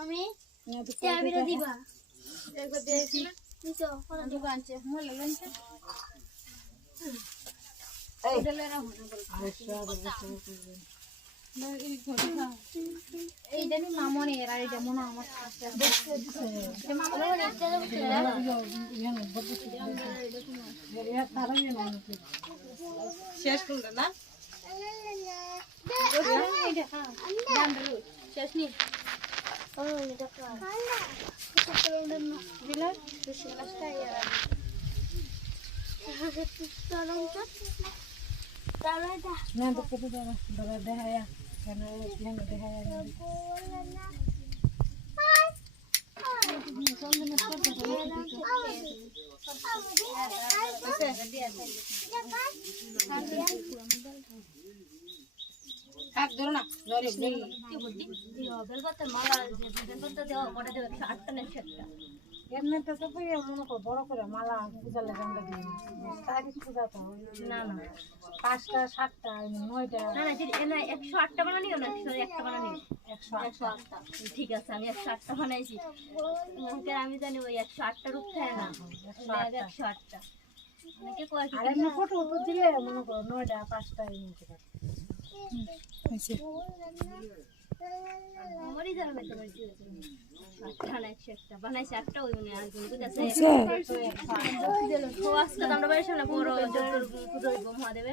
আমি চাবিটা দিবা একবার দেখি না নিচে কোন দোকানছে মোলে লঞ্চে এই দলে না হনা বল না এই ঘরে না এই দেন মামনে এরা এই যেমন আমার কাছে দেখতে দিছে যে মামনে দেখতে দেখতে ইয়ান বলতে এরিয়া তারা না শেষ করল না এই দেখা দাম দিলো শেষ নি ও এটা কা দিলা বেশি কাজটা ইয়া না তো কত দাদা দেখায়া কেন কেন দেখায়া হাত ধরো না ধরে কি বলতি দিও বেলপাতা মালা বেলপাতা দেও মোটা দেও 108টা না 100টা এমনিতে তো কই মনে কর বড় করে মালা পূজা লাগে আমরা দিই তারি পূজা তো না না 5টা 7টা 9টা না না যদি এনা 108টা বানানিও না 101টা বানানিও 108টা ঠিক আছে আমি 108টা বানাইছি আমি জানি ওই 108টা রূপ থাকে না 108টা অনেকে কয় কি আমি ফটো উপর দিলে মনে কর 9টা 5টা নিতে পারি আচ্ছা আমারই জানা না তোমার কি হয়েছে আচ্ছা একটা বানাইছে একটা ওই মানে আর কোন আছে আজকে আমরা বাড়ির সামনে বড় পুজো মহাদেবের